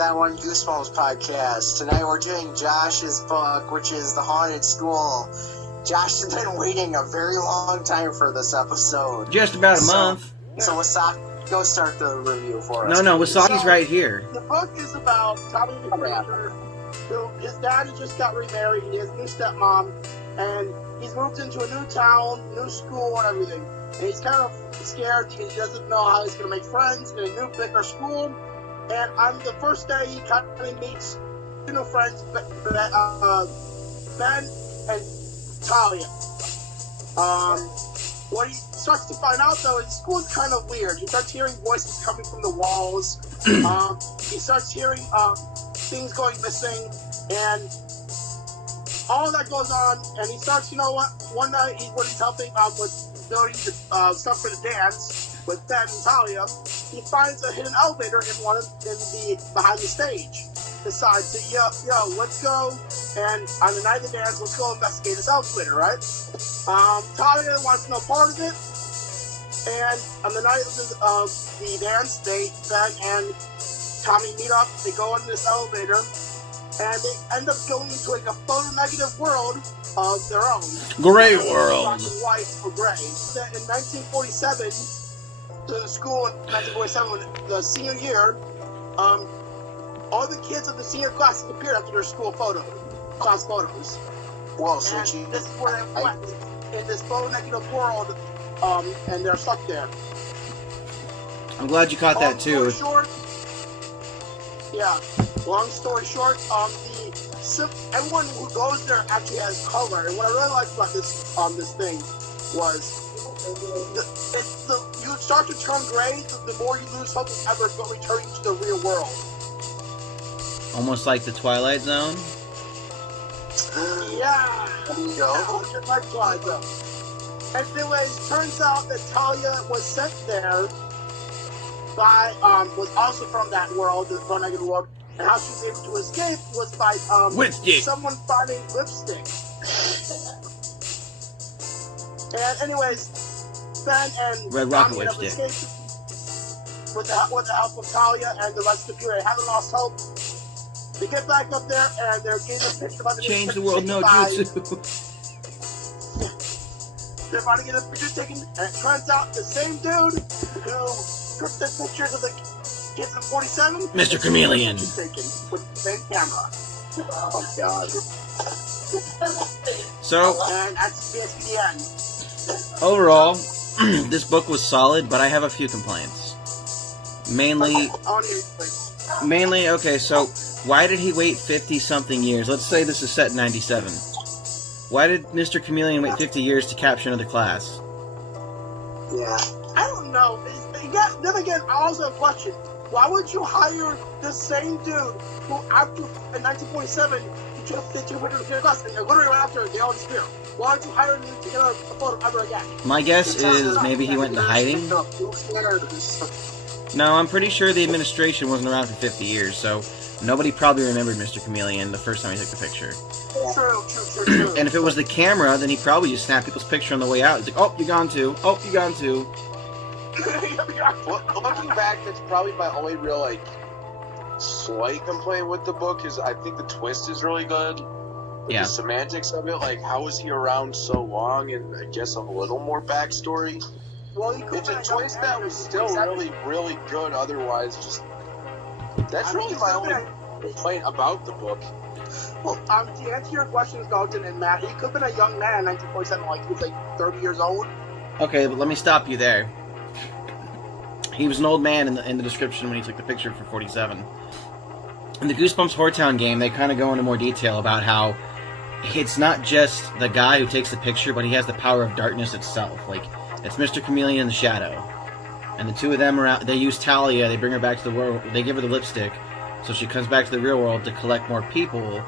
That One Goosebumps podcast. Tonight we're doing Josh's book, which is The Haunted School. Josh has been waiting a very long time for this episode. Just about a month. So Wasaki, go start the review for us. No, Wasaki's right here. The book is about Tommy the Ranger, who his dad has just got remarried, he has a new stepmom, and he's moved into a new town, new school, and everything. And he's kind of scared because he doesn't know how he's going to make friends in a new, bigger school. And on the first day, he kind of meets two new friends, Ben and Talia. What he starts to find out, though, is the school is kind of weird. He starts hearing voices coming from the walls. He starts hearing things going missing, and all that goes on. And he starts, one night when he's helping with building stuff for the dance with Ben and Talia, he finds a hidden elevator behind the stage. Decides to let's go, and on the night of the dance, let's go investigate this elevator, right? Talia wants no part of it, and on the night of the dance, Ben and Tommy meet up. They go in this elevator, and they end up going into like a photo-negative world of their own. Gray world. Black and white or gray. In 1947, to the school in 1947, the senior year, all the kids of the senior class appeared after their school class photos. Whoa, so this is where they went, in this photo-negative world, and they're stuck there. I'm glad you caught that too. Long story short, everyone who goes there actually has color, and what I really liked about this thing was you start to turn gray the more you lose hope of ever returning to the real world. Almost like the Twilight Zone? Yeah, just like Twilight Zone. Anyways, turns out that Talia was sent there by, was also from that world, the negative world, and how she was able to escape was by, someone finding lipstick. And anyways, Ben and Red Rocket Tommy lipstick. escaped with the help of Talia and the rest of the crew. They haven't lost hope. They get back up there and they're getting a picture about the Change the world, no jutsu. They're about to get a picture taken, and it turns out the same dude who took the pictures of the kids in 47, Mr. Chameleon, taken with the same camera. Oh God! So, and that's basically the end. Overall, this book was solid, but I have a few complaints. Mainly, okay, so why did he wait 50-something years? Let's say this is set in 97. Why did Mr. Chameleon wait 50 years to capture another class? Yeah. I don't know. Then again, I also have a question. Why would you hire the same dude who, after, in 1947, he took the 200 class, and literally right after, they all disappeared? Why would you hire him to get a photo ever again? My guess is maybe he went into hiding. No, I'm pretty sure the administration wasn't around for 50 years, so nobody probably remembered Mr. Chameleon the first time he took the picture. True. And if it was the camera, then he probably just snapped people's picture on the way out. He's like, oh, you're gone too. Oh, you're gone too. Well, looking back, that's probably my only real, slight complaint with the book, is I think the twist is really good. But yeah. The semantics of it, how was he around so long, and I guess a little more backstory. Well, it's a twist that was still really, really good. Otherwise, that's really my only complaint about the book. Well, to answer your questions, Dalton and Matt, he could have been a young man in 1947, he was 30 years old. Okay, but let me stop you there. He was an old man in the description when he took the picture for 47. In the Goosebumps Horror Town game, they kind of go into more detail about how it's not just the guy who takes the picture, but he has the power of darkness itself. It's Mr. Chameleon and the Shadow. And the two of them they use Talia, they bring her back to the world, they give her the lipstick, so she comes back to the real world to collect more people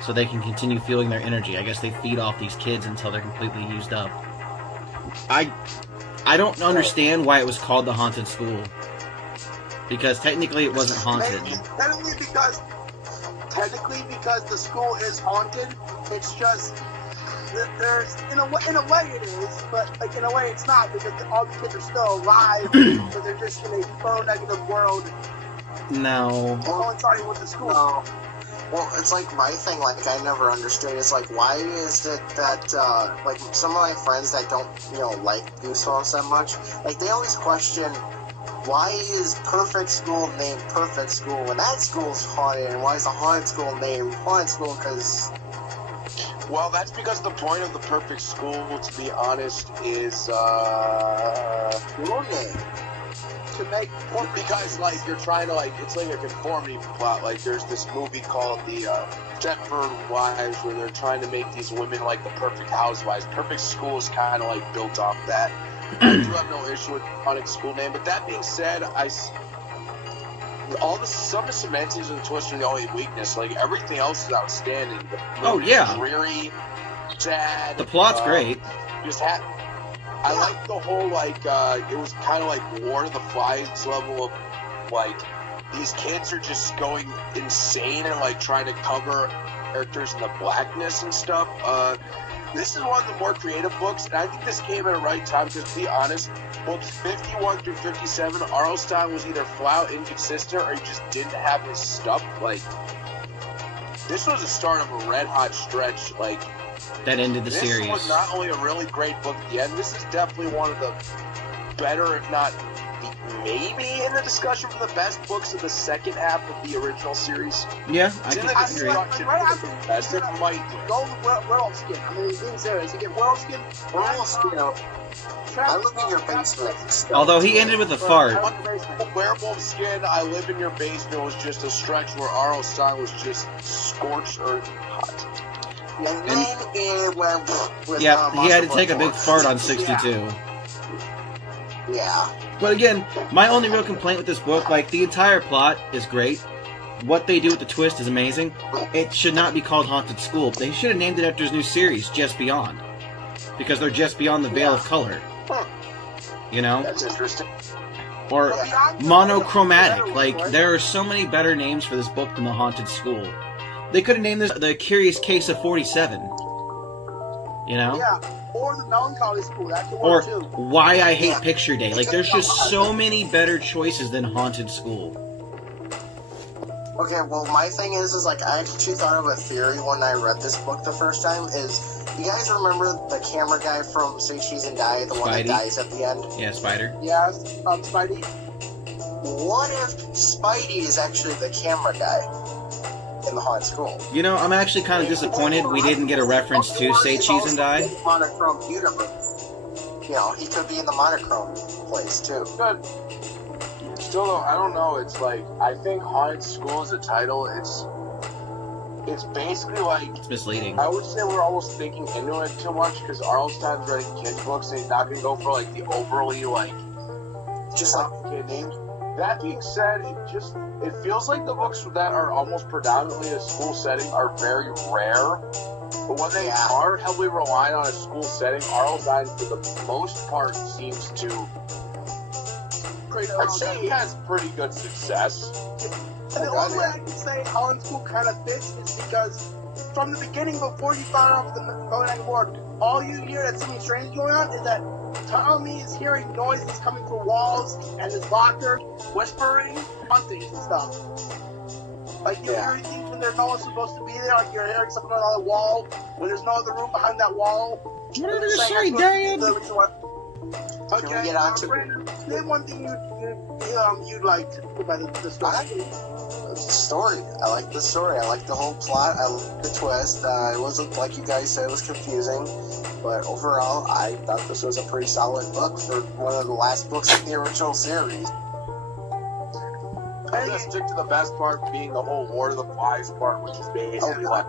so they can continue feeling their energy. I guess they feed off these kids until they're completely used up. I don't understand why it was called the Haunted School. Because technically it wasn't haunted. Technically because the school is haunted, it's just there's in a way it is, but in a way it's not, because all the kids are still alive, but they're just in a photo-negative world No. Only thought he went to school. No. Well, it's like my thing, like, I never understood. It's like, why is it that, like, some of my friends that don't, like Goosebumps that much, like, they always question, why is Perfect School named Perfect School when that school's haunted, and why is the haunted school named Haunted School? Because... Well, that's because the point of the Perfect School, to be honest, is, To make because, like, you're trying to, like, it's like a conformity plot. Like, there's this movie called the Stepford Wives, where they're trying to make these women like the perfect housewives. Perfect School is kind of like built off that. I do have no issue with the haunted school name, but that being said, some of the semantics and the twists are the only weakness. Like, everything else is outstanding. Oh, yeah. Dreary, sad. The plot's great. I like the whole, like, it was kind of like War of the Flies level of, like, these kids are just going insane and, like, trying to cover characters in the blackness and stuff. This is one of the more creative books, and I think this came at a right time, because, to be honest, books 51 through 57, R.L. Stine was either flat inconsistent, or he just didn't have his stuff. Like, this was the start of a red-hot stretch, like... That ended the series. This was not only a really great book at the end, this is definitely one of the better, if not maybe in the discussion for the best books of the second half of the original series. Yeah, I It's in can the agree. discussion Right for after the best. It might be. go with werewolf skin. I mean, being serious. You get werewolf skin. I live in your basement. Although he ended with a fart. Werewolf Skin, I Live in Your Basement was just a stretch where R.L. Stine was just scorched earth hot. And then it went with, Yeah, he had to Monster take a big Book. fart on 62. Yeah. But again, my only real complaint with this book, like, the entire plot is great. What they do with the twist is amazing. It should not be called Haunted School. They should have named it after his new series, Just Beyond. Because they're just beyond the veil of color. You know? That's interesting. Or monochromatic. Like, there are so many better names for this book than The Haunted School. They could have named this The Curious Case of 47. You know? Yeah, or the Melancholy School. That could Or work too. Why I Hate Picture Day. Like, there's just so many better choices than Haunted School. Okay, well, my thing is like, I actually thought of a theory when I read this book the first time, is, you guys remember the camera guy from Six Cheese and Die, the one that Spidey? dies at the end? Yeah, Spider. Yeah, Spidey. What if Spidey is actually the camera guy in the Haunted School? You know, I'm actually kind of disappointed we didn't get a reference to Say Cheese and Die. Monochrome universe. He could be in the monochrome place too. Good. Still, though, I don't know. It's like, I think Haunted School as a title, it's basically like... It's misleading. I would say we're almost thinking into it too much, because R.L. Stine's writing kids' books, and he's not going to go for, like, the overly, like, Just like, complicated names. That being said, it feels like the books that are almost predominantly a school setting are very rare. But when they are heavily relying on a school setting, R.L. Stine, for the most part, seems to... I'd say he has pretty good success. And the only way I can say Haunted School kind of fits is because from the beginning, before you found out the Phonematic Ward, all you hear that's something strange going on is that Tommy is hearing noises coming through walls and his locker, whispering, hunting and stuff. Like, you're hearing things when there's no one supposed to be there, like you're hearing something on the wall, when there's no other room behind that wall. What did you say, Dad? Okay, Can we get on to Brandon, name one thing you'd like about the story. the story. I like the story. I like the whole plot. I like the twist. It wasn't, like you guys said, it was confusing. But overall, I thought this was a pretty solid book for one of the last books in the original series. I'm gonna stick to the best part being the whole Lord of the Flies part, which is basically like,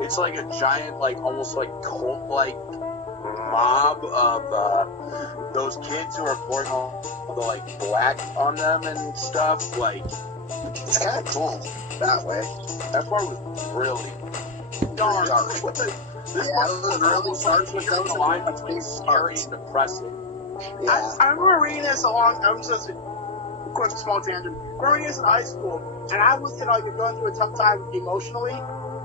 it's like a giant, like, almost like cult-like mob of those kids who are pouring all the, like, black on them and stuff. Like, It's kind of cool that way. that part was really Dark. This Yeah, it was really starts dark. with the line between scary and depressing. Yeah. I remember reading this I'm just a quick small tangent. I remember reading this in high school, and I was, going through a tough time emotionally,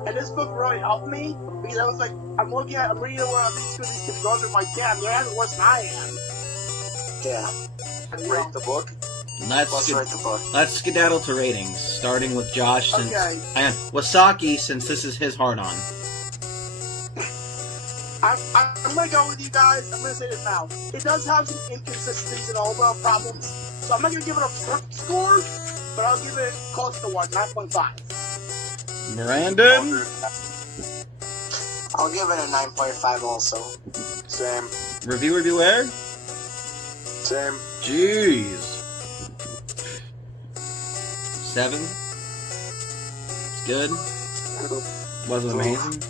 and this book really helped me, because I was like, I'm reading what these kids are going through, I'm like, damn, they're having worse than I am. Yeah. You know, Rate the book. Let's write the book. Let's skedaddle to ratings, starting with Josh. Since Okay. and Wasaki, since this is his hard-on. I'm gonna go with you guys. I'm gonna say this now. It does have some inconsistencies and overall problems, so I'm not gonna give it a perfect score, but I'll give it close to 9.5. Brandon? I'll give it a 9.5 also. Same. Reviewer? Same. Jeez. 7? It's good. Wasn't amazing.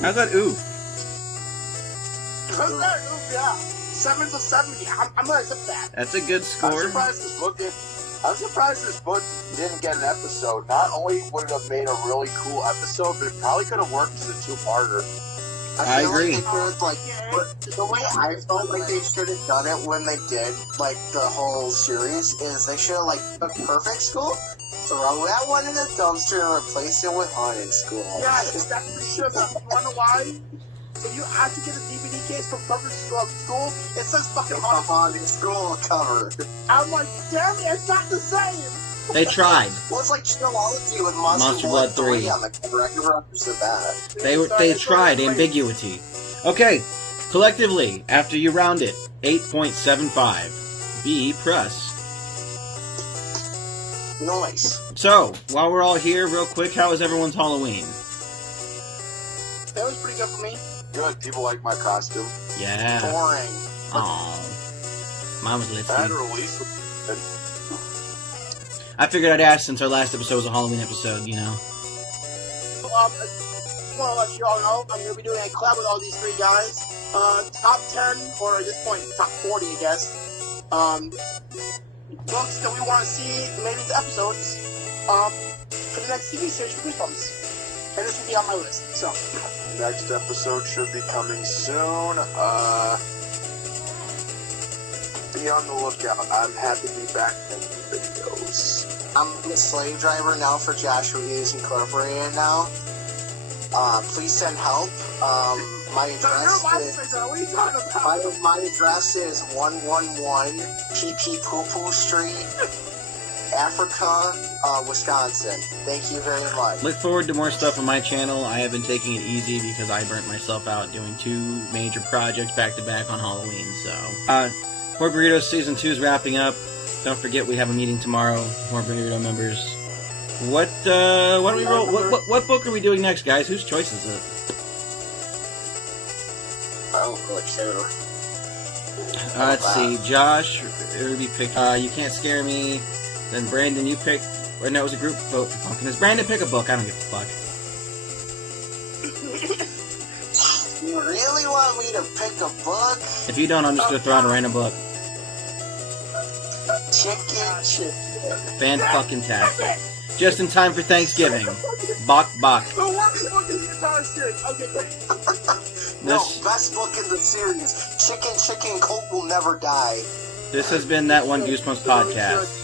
How's that oof? Yeah. 7 to 70. I'm gonna accept that. That's a good I'm score. surprised this book didn't get an episode. Not only would it have made a really cool episode, but it probably could have worked as a two-parter. I feel agree. Like they could, like, the way I felt like they should have done it when they did, like, the whole series, is they should have, like, took Perfect School, throw that one in the dumpster, and replace it with Haunted School. Yeah, that's for sure. You wanna know why? If you actually get a DVD case for Perfect School, it says fucking It's a Haunted School cover. I'm like, damn it, it's not the same. They tried. Well, it's like Chillology with Monster Blood 3 on the cover. I never understood that. They tried ambiguity. Okay, collectively, after you round it, 8.75. B plus. Nice. So, while we're all here, real quick, how was everyone's Halloween? That was pretty good for me. Good. People like my costume. Yeah. Boring. Aww. Mine was Bad litty. release. I figured I'd ask since our last episode was a Halloween episode, you know. So, I just want to let you all know, I'm going to be doing a collab with all these three guys. Top 10, or at this point, top 40, I guess. Books that we want to see, maybe the episodes, for the next TV series for Goosebumps. And this will be on my list, so. Next episode should be coming soon. Be on the lookout. I'm happy to be back making videos. I'm the slave driver now for Josh Reviews Incorporated now. Please send help. My So you're address my is... sister, what are you talking about? My address is 111 PP Poo Poo Street, Africa, Wisconsin. Thank you very much. Look forward to more stuff on my channel. I have been taking it easy because I burnt myself out doing 2 major projects back to back on Halloween. So, More Burritos Season 2 is wrapping up. Don't forget we have a meeting tomorrow. More Burrito members. What do we roll? What book are we doing next, guys? Whose choice is it? I don't really care. Let's see. Josh, Ruby picked You Can't Scare Me. Then Brandon, you picked... Or no, it was a group vote for Pumpkin. Does Brandon pick a book? I don't give a fuck. You really want me to pick a book? If you don't, I'm just going to throw out a random book. Chicken. Fan-fucking-tastic. Just in time for Thanksgiving. Bok. The worst book in the entire series. Okay, great. No, best book in the series. Chicken, Colt will never die. This has been That One Goosebumps podcast.